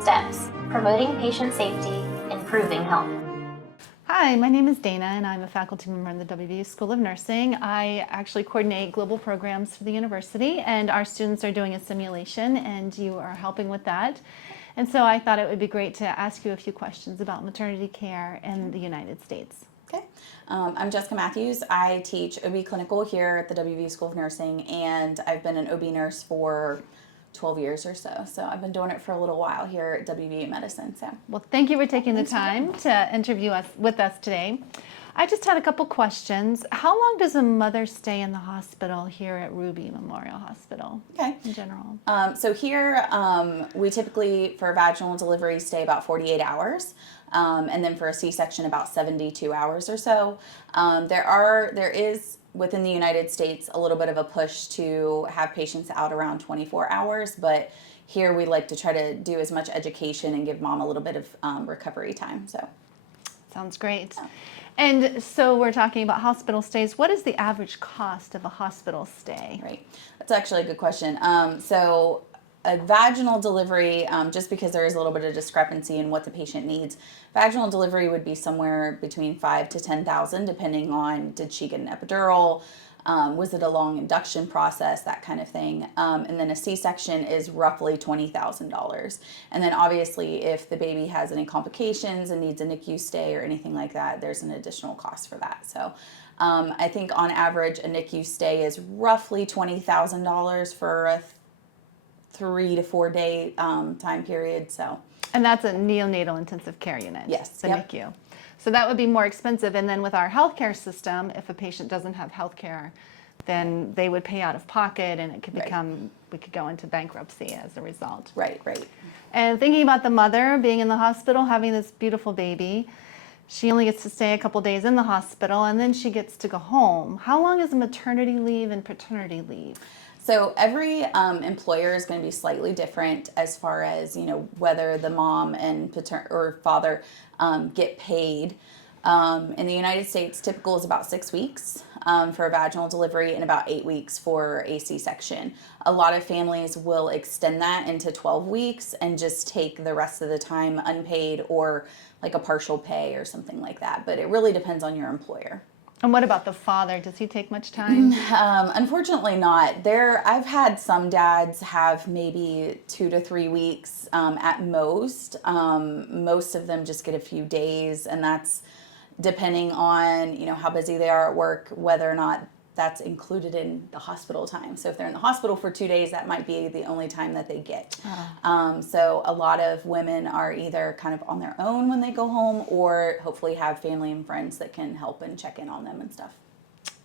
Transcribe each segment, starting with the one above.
Steps: promoting patient safety, improving health. Hi, my name is Dana and I'm a faculty member in the WVU School of Nursing. I actually coordinate global programs for the university, and our students are doing a simulation and you are helping with that. And so I thought it would be great to ask you a few questions about maternity care in the United States. Okay. I'm Jessica Matthews. I teach OB clinical here at the WVU School of Nursing, and I've been an OB nurse for 12 years or so. So I've been doing it for a little while here at WVU Medicine. So, Well, thank you for taking the time to interview us with us today. I just had a couple questions. How long does a mother stay in the hospital here at Ruby Memorial Hospital? Okay. In general. So here we typically, for vaginal delivery, stay about 48 hours. And then for a C-section, about 72 hours or so. There is within the United States a little bit of a push to have patients out around 24 hours, but here we like to try to do as much education and give mom a little bit of recovery time. So, sounds great. Yeah. And so we're talking about hospital stays. What is the average cost of a hospital stay? Right. That's actually a good question. So a vaginal delivery, just because there is a little bit of discrepancy in what the patient needs, vaginal delivery would be somewhere between $5,000 to $10,000, depending on, did she get an epidural? Was it a long induction process, that kind of thing. And then a C-section is roughly $20,000. And then obviously if the baby has any complications and needs a NICU stay or anything like that, there's an additional cost for that. So I think on average a NICU stay is roughly $20,000 for a 3 to 4 day time period. So, and that's a neonatal intensive care unit. Yes. The NICU. So that would be more expensive. And then with our healthcare system, if a patient doesn't have healthcare, then they would pay out of pocket, and it could become, we could go into bankruptcy as a result. Right. And thinking about the mother being in the hospital, having this beautiful baby, she only gets to stay a couple days in the hospital and then she gets to go home. How long is maternity leave and paternity leave? So every employer is going to be slightly different as far as, whether the mom and or father get paid. In the United States, typical is about 6 weeks for a vaginal delivery and about 8 weeks for a C-section. A lot of families will extend that into 12 weeks and just take the rest of the time unpaid or like a partial pay or something like that. But it really depends on your employer. And what about the father? Does he take much time? Unfortunately not. I've had some dads have maybe 2 to 3 weeks at most. Most of them just get a few days, and that's depending on, how busy they are at work, whether or not that's included in the hospital time. So if they're in the hospital for 2 days, that might be the only time that they get. So a lot of women are either kind of on their own when they go home, or hopefully have family and friends that can help and check in on them and stuff.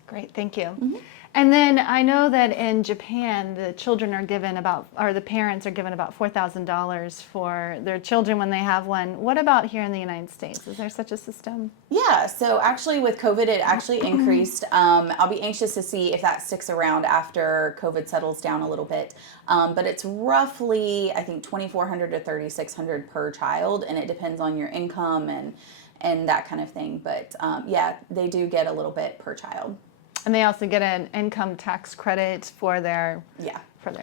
Great, thank you. Mm-hmm. And then I know that in Japan, the children are given the parents are given about $4,000 for their children when they have one. What about here in the United States? Is there such a system? Yeah, so actually with COVID, it actually increased. I'll be anxious to see if that sticks around after COVID settles down a little bit. But it's roughly, I think, $2,400 to $3,600 per child, and it depends on your income and that kind of thing. But yeah, they do get a little bit per child. And they also get an income tax credit for their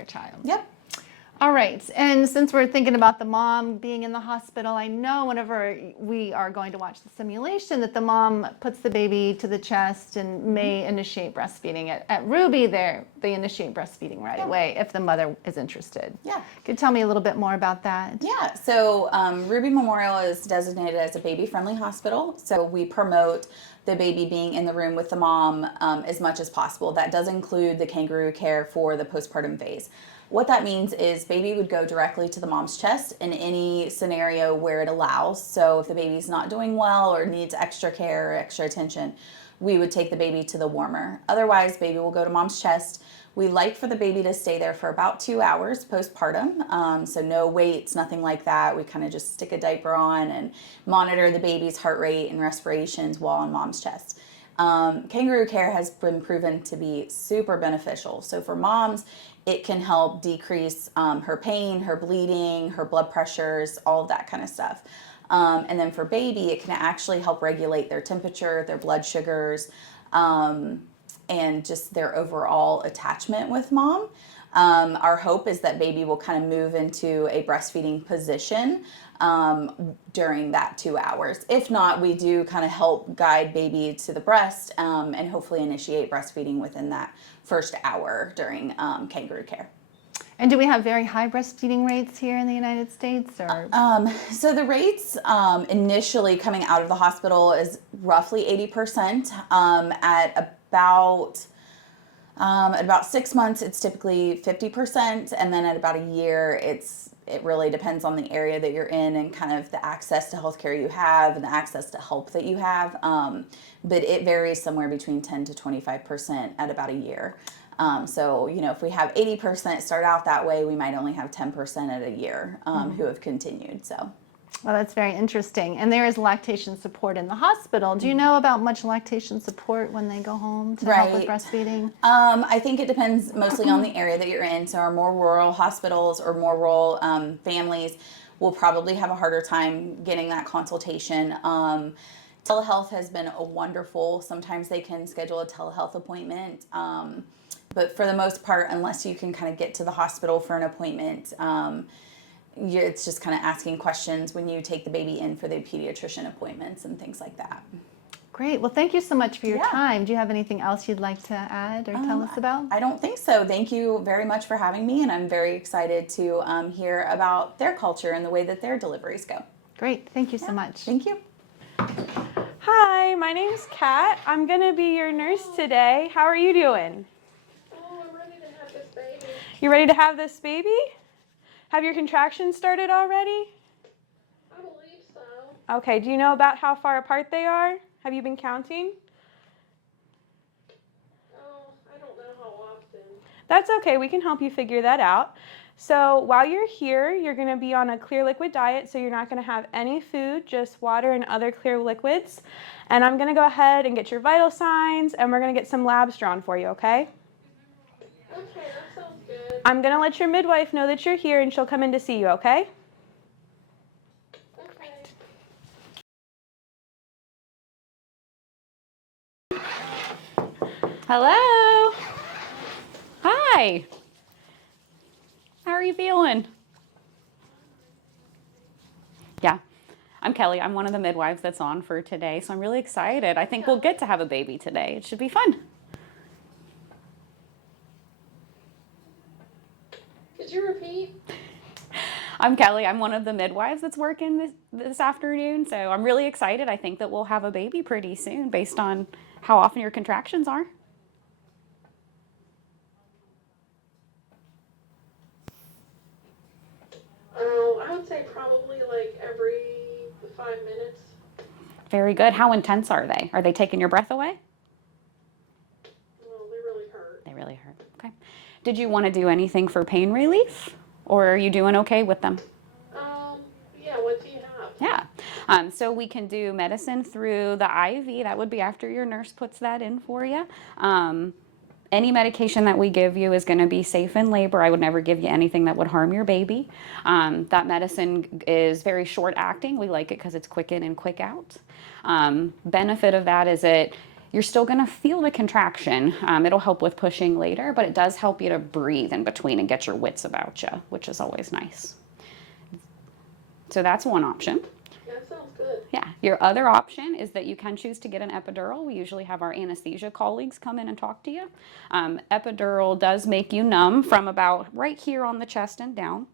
child. Yep. All right. And since we're thinking about the mom being in the hospital, I know whenever we are going to watch the simulation that the mom puts the baby to the chest and may initiate breastfeeding. At Ruby, they initiate breastfeeding right away if the mother is interested. Yeah. Could you tell me a little bit more about that? Yeah. So Ruby Memorial is designated as a baby-friendly hospital. So we promote the baby being in the room with the mom as much as possible. That does include the kangaroo care for the postpartum phase. What that means is baby would go directly to the mom's chest in any scenario where it allows. So if the baby's not doing well or needs extra care or extra attention, we would take the baby to the warmer. Otherwise, baby will go to mom's chest. We like for the baby to stay there for about 2 hours postpartum. So no weights, nothing like that. We kind of just stick a diaper on and monitor the baby's heart rate and respirations while on mom's chest. Kangaroo care has been proven to be super beneficial. So for moms, it can help decrease her pain, her bleeding, her blood pressures, all of that kind of stuff. And then for baby, it can actually help regulate their temperature, their blood sugars, and just their overall attachment with mom. Our hope is that baby will kind of move into a breastfeeding position during that 2 hours. If not, we do kind of help guide baby to the breast and hopefully initiate breastfeeding within that first hour during kangaroo care. And do we have very high breastfeeding rates here in the United States? Or So the rates initially coming out of the hospital is roughly 80%. At about 6 months, it's typically 50%, and then at about a year, it really depends on the area that you're in and kind of the access to healthcare you have and the access to help that you have. But it varies somewhere between 10 to 25% at about a year. So, if we have 80% start out that way, we might only have 10% at a year who have continued. So. Well, that's very interesting. And there is lactation support in the hospital. Do you know about much lactation support when they go home to help with breastfeeding? I think it depends mostly on the area that you're in. So our more rural hospitals or more rural families will probably have a harder time getting that consultation. Telehealth has been wonderful. Sometimes they can schedule a telehealth appointment. But for the most part, unless you can kind of get to the hospital for an appointment, it's just kind of asking questions when you take the baby in for the pediatrician appointments and things like that. Great. Well, thank you so much for your time. Do you have anything else you'd like to add or tell us about? I don't think so. Thank you very much for having me, and I'm very excited to hear about their culture and the way that their deliveries go. Great. Thank you so much. Thank you. Hi, my name's Kat. I'm going to be your nurse today. How are you doing? Oh, I'm ready to have this baby. You ready to have this baby? Have your contractions started already? I believe so. Okay, do you know about how far apart they are? Have you been counting? Oh, I don't know how often. That's okay, we can help you figure that out. So while you're here, you're going to be on a clear liquid diet, so you're not going to have any food, just water and other clear liquids. And I'm going to go ahead and get your vital signs, and we're going to get some labs drawn for you, okay? Okay, that sounds good. I'm going to let your midwife know that you're here, and she'll come in to see you, okay? Okay. Hello. Hi. How are you feeling? Yeah, I'm Kelly. I'm one of the midwives that's on for today, so I'm really excited. I think we'll get to have a baby today. It should be fun. Could you repeat? I'm Kelly. I'm one of the midwives that's working this afternoon, so I'm really excited. I think that we'll have a baby pretty soon based on how often your contractions are. Oh, I would say probably like every 5 minutes. Very good. How intense are they? Are they taking your breath away? Well, they really hurt. They really hurt. Okay. Did you want to do anything for pain relief, or are you doing okay with them? Yeah, what do you have? Yeah. So we can do medicine through the IV. That would be after your nurse puts that in for you. Any medication that we give you is going to be safe in labor. I would never give you anything that would harm your baby. That medicine is very short acting. We like it because it's quick in and quick out. Benefit of that is that you're still going to feel the contraction. It'll help with pushing later, but it does help you to breathe in between and get your wits about you, which is always nice. So that's one option. That sounds good. Yeah. Your other option is that you can choose to get an epidural. We usually have our anesthesia colleagues come in and talk to you. Epidural does make you numb from about right here on the chest and down.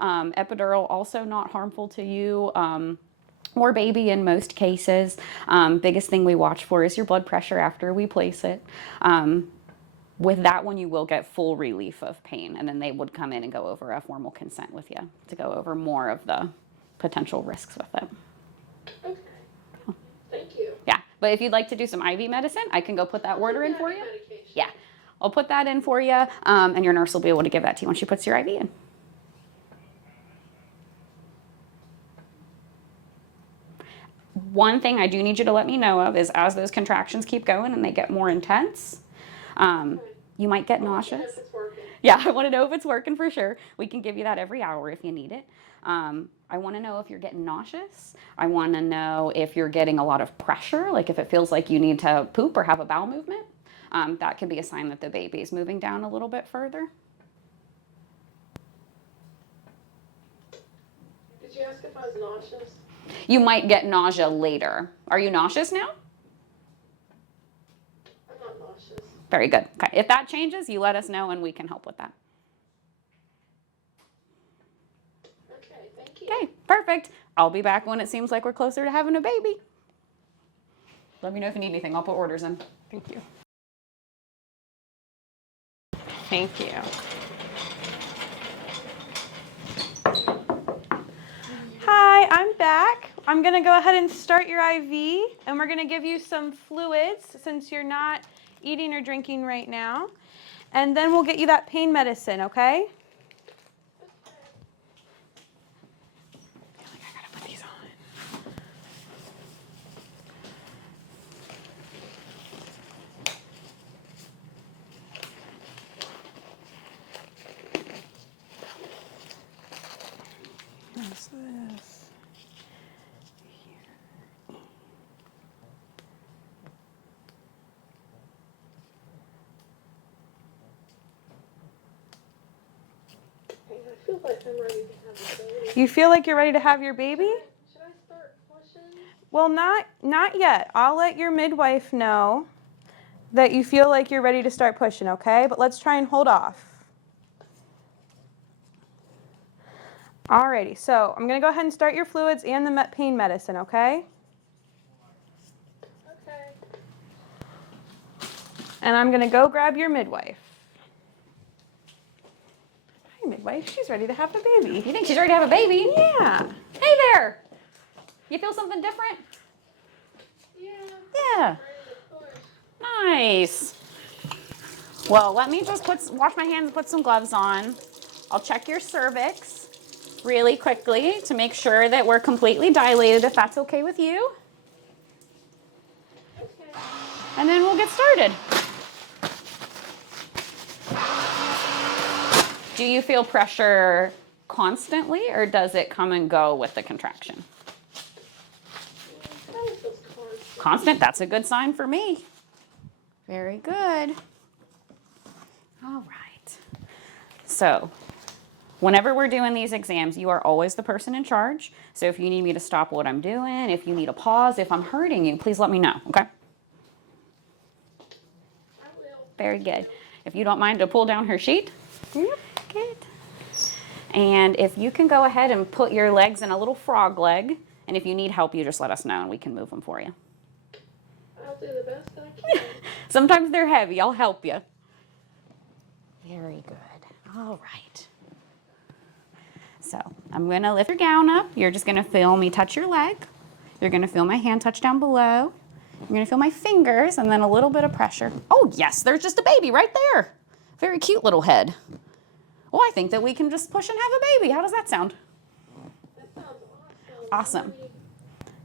Epidural also not harmful to you or baby in most cases. Biggest thing we watch for is your blood pressure after we place it. With that one, you will get full relief of pain, and then they would come in and go over a formal consent with you to go over more of the potential risks with it. Okay. Thank you. Yeah, but if you'd like to do some IV medicine, I can go put that order in for you. Medication. Yeah, I'll put that in for you, and your nurse will be able to give that to you when she puts your IV in. One thing I do need you to let me know of is as those contractions keep going and they get more intense, you might get nauseous. If it's working. Yeah, I want to know if it's working for sure. We can give you that every hour if you need it. I want to know if you're getting nauseous. I want to know if you're getting a lot of pressure, like if it feels like you need to poop or have a bowel movement. That could be a sign that the baby is moving down a little bit further. ask if I was nauseous? You might get nausea later. Are you nauseous now? I'm not nauseous. Very good. Okay. If that changes, you let us know and we can help with that. Okay, thank you. Okay, perfect. I'll be back when it seems like we're closer to having a baby. Let me know if you need anything. I'll put orders in. Thank you. Thank you. Hi, I'm back. I'm going to go ahead and start your IV, and we're going to give you some fluids since you're not eating or drinking right now. And then we'll get you that pain medicine, okay? I feel like I gotta put these on. What's this? Hey, I feel like I'm ready to have a baby. You feel like you're ready to have your baby? Should I start pushing? Well, not yet. I'll let your midwife know that you feel like you're ready to start pushing, okay? But let's try and hold off. Alrighty, so I'm gonna go ahead and start your fluids and the pain medicine, okay? Okay. And I'm gonna go grab your midwife. Hi, midwife. She's ready to have a baby. You think she's ready to have a baby? Yeah. Hey there. You feel something different? Yeah. Yeah. Ready to push. Nice. Well, let me just wash my hands and put some gloves on. I'll check your cervix really quickly to make sure that we're completely dilated, if that's okay with you. Okay. And then we'll get started. Do you feel pressure constantly, or does it come and go with the contraction? Probably feels constant. Constant, that's a good sign for me. Very good. All right. So, whenever we're doing these exams, you are always the person in charge. So if you need me to stop what I'm doing, if you need a pause, if I'm hurting you, please let me know, okay? I will. Very good. If you don't mind to pull down her sheet. Yep. Good. And if you can go ahead and put your legs in a little frog leg, and if you need help, you just let us know and we can move them for you. I'll do the best I can. Sometimes they're heavy. I'll help you. Very good. All right. So I'm going to lift your gown up. You're just going to feel me touch your leg. You're going to feel my hand touch down below. You're going to feel my fingers and then a little bit of pressure. Oh, yes, there's just a baby right there. Very cute little head. Well, I think that we can just push and have a baby. How does that sound? That sounds Awesome. Really.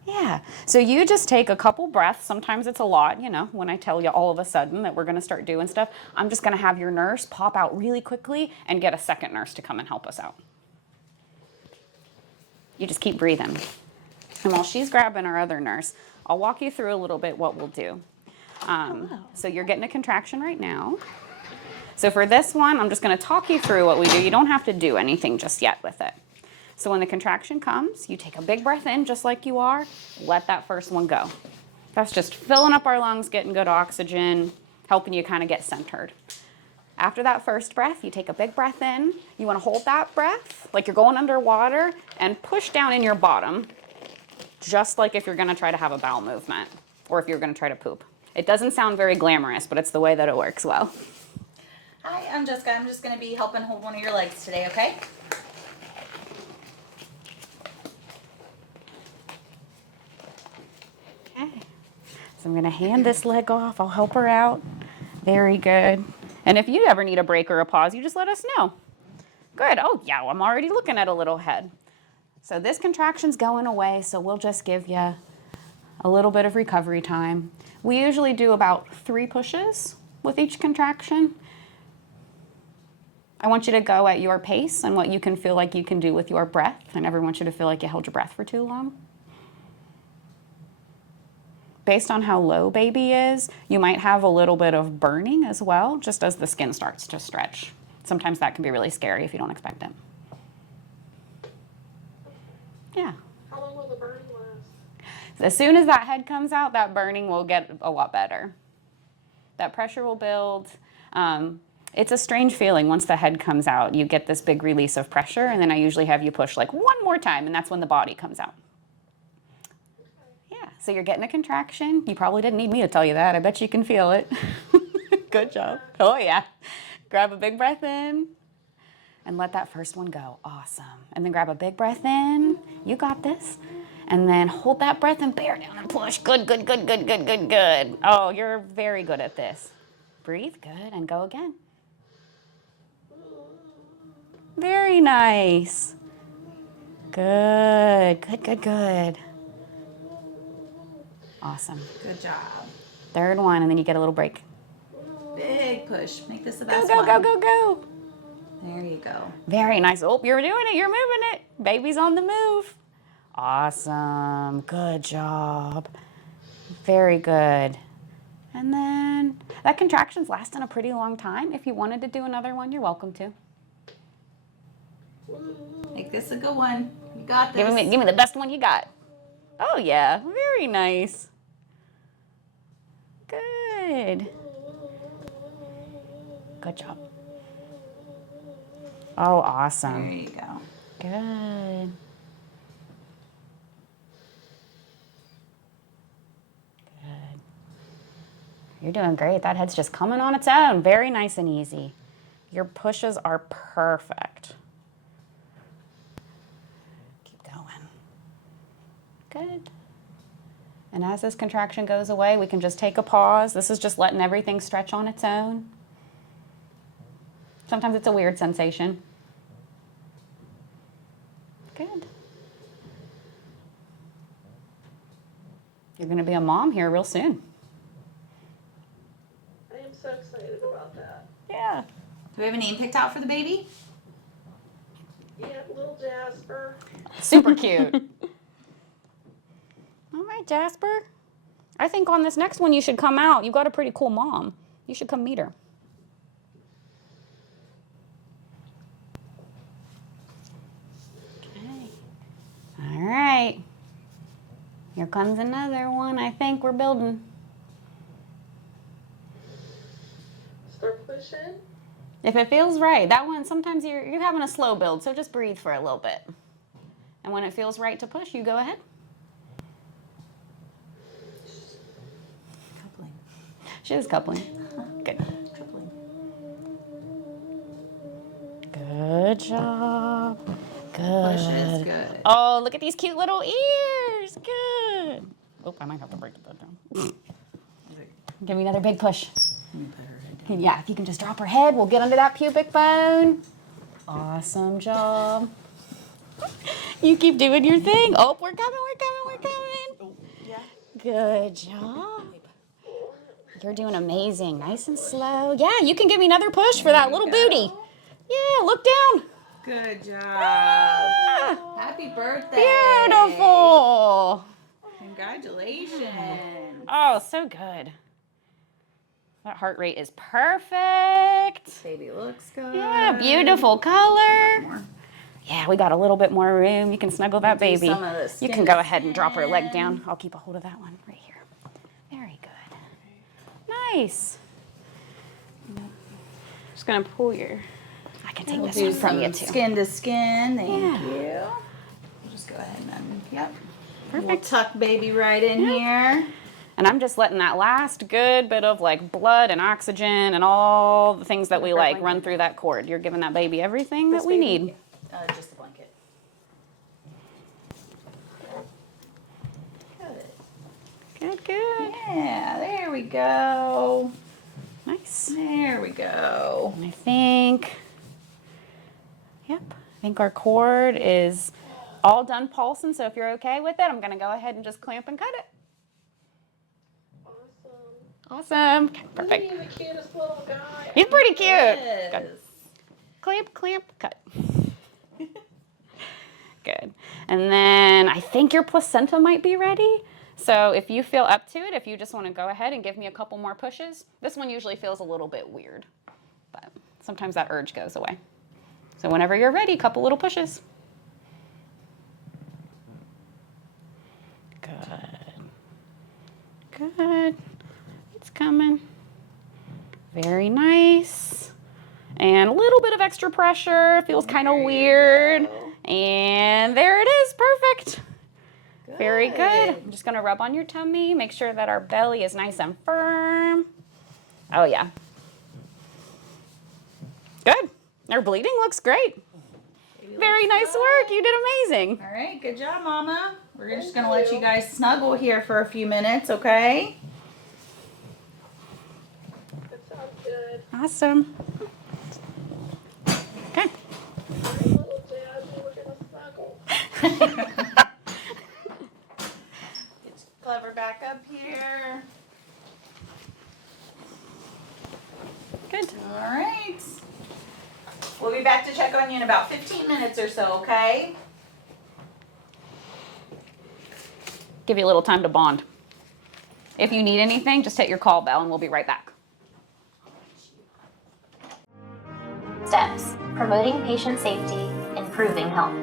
Yeah. So you just take a couple breaths. Sometimes it's a lot, you know, when I tell you all of a sudden that we're going to start doing stuff. I'm just going to have your nurse pop out really quickly and get a second nurse to come and help us out. You just keep breathing. And while she's grabbing our other nurse, I'll walk you through a little bit what we'll do. So you're getting a contraction right now. So for this one, I'm just going to talk you through what we do. You don't have to do anything just yet with it. So when the contraction comes, you take a big breath in just like you are. Let that first one go. That's just filling up our lungs, getting good oxygen, helping you kind of get centered. After that first breath, you take a big breath in. You want to hold that breath like you're going underwater and push down in your bottom, just like if you're going to try to have a bowel movement or if you're going to try to poop. It doesn't sound very glamorous, but it's the way that it works well. Hi, I'm Jessica. I'm just going to be helping hold one of your legs today, okay? Okay. So I'm going to hand this leg off. I'll help her out. Very good. And if you ever need a break or a pause, you just let us know. Good. Oh, yeah, I'm already looking at a little head. So this contraction's going away, so we'll just give you a little bit of recovery time. We usually do about 3 pushes with each contraction. I want you to go at your pace and what you can feel like you can do with your breath. I never want you to feel like you held your breath for too long. Based on how low baby is, you might have a little bit of burning as well, just as the skin starts to stretch. Sometimes that can be really scary if you don't expect it. Yeah. How long will the burning last? As soon as that head comes out, that burning will get a lot better. That pressure will build. It's a strange feeling once the head comes out. You get this big release of pressure, and then I usually have you push like one more time, and that's when the body comes out. Yeah, so you're getting a contraction. You probably didn't need me to tell you that. I bet you can feel it. Good job. Oh, yeah. Grab a big breath in and let that first one go. Awesome. And then grab a big breath in. You got this. And then hold that breath and bear down and push. Good, good, good, good, good, good, good. Oh, you're very good at this. Breathe, good, and go again. Very nice. Good, good, good, good. Awesome. Good job. Third one, and then you get a little break. Big push. Make this the Go, best go, one. go, go, go. There you go. Very nice. Oh, you're doing it. You're moving it. Baby's on the move. Awesome. Good job. Very good. And then that contraction's lasting a pretty long time. If you wanted to do another one, you're welcome to. Make this a good one. You got this. Give me the best one you got. Oh, yeah. Very nice. Good. Good job. Oh, There awesome. you go. Good. Good. You're doing great. That head's just coming on its own. Very nice and easy. Your pushes are perfect. Keep going. Good. And as this contraction goes away, we can just take a pause. This is just letting everything stretch on its own. Sometimes it's a weird sensation. Good. You're going to be a mom here real soon. I am so excited about that. Yeah. Do we have a name picked out for the baby? Yeah, little Jasper. Super cute. All right, Jasper. I think on this next one you should come out. You've got a pretty cool mom. You should come meet her. Okay. All right. Here comes another one. I think we're building. Start pushing. If it feels right. That one, sometimes you're having a slow build, so just breathe for a little bit. And when it feels right to push, you go ahead. Coupling. She is coupling. Good. Coupling. Good job. Push is Good. good. Oh, look at these cute little ears. Good. Oh, I might have to break that down. Give me another big push. Let me put her head down. Yeah, if you can just drop her head, we'll get under that pubic bone. Awesome job. You keep doing your thing. Oh, we're coming. Yeah. Good job. You're doing amazing. Nice and slow. Yeah, you can give me another push for that little booty. Yeah, look down. Good job. Ah, Happy birthday. beautiful. Congratulations. Oh, so good. That heart rate is perfect. Baby looks good. Yeah, beautiful color. More. Yeah, we got a little bit more room. You can snuggle that We'll do baby. some of the You skin can to go ahead and drop her leg skin. down. I'll keep a hold of that one right here. Very good. Nice. Just gonna pull your. I can take We'll this do one from you some too. skin to skin. Thank Yeah. you. We'll just go ahead and yep. Perfect. We'll tuck baby right in here. And I'm just letting that last good bit of like blood and oxygen and all the things that we like run through that cord. You're giving that baby everything that we need. Just the blanket. Good. Good. Yeah, there we go. Nice. There we go. And I think our cord is all done pulsing. So if you're okay with it, I'm going to go ahead and just clamp and cut it. Awesome. Awesome. Okay, Isn't perfect. he the cutest little guy? He's pretty cute. Yes. Good. Clamp, clamp, cut. Good. And then I think your placenta might be ready. So if you feel up to it, if you just want to go ahead and give me a couple more pushes. This one usually feels a little bit weird, but sometimes that urge goes away. So whenever you're ready, couple little pushes. Good. Good. It's coming. Very nice. And a little bit of extra pressure. Feels kind of weird. And there it is. Perfect. Very good. I'm just going to rub on your tummy. Make sure that our belly is nice and firm. Oh, yeah. Good. Our bleeding looks great. Very nice work. You did amazing. All right, good job, Mama. We're just gonna let you guys snuggle here for a few minutes, okay? That sounds good. Awesome. Okay. My little dad, we were gonna snuggle. Clever back up here. Good. All right. We'll be back to check on you in about 15 minutes or so, okay? Give you a little time to bond. If you need anything, just hit your call bell and we'll be right back. Steps: promoting patient safety, improving health.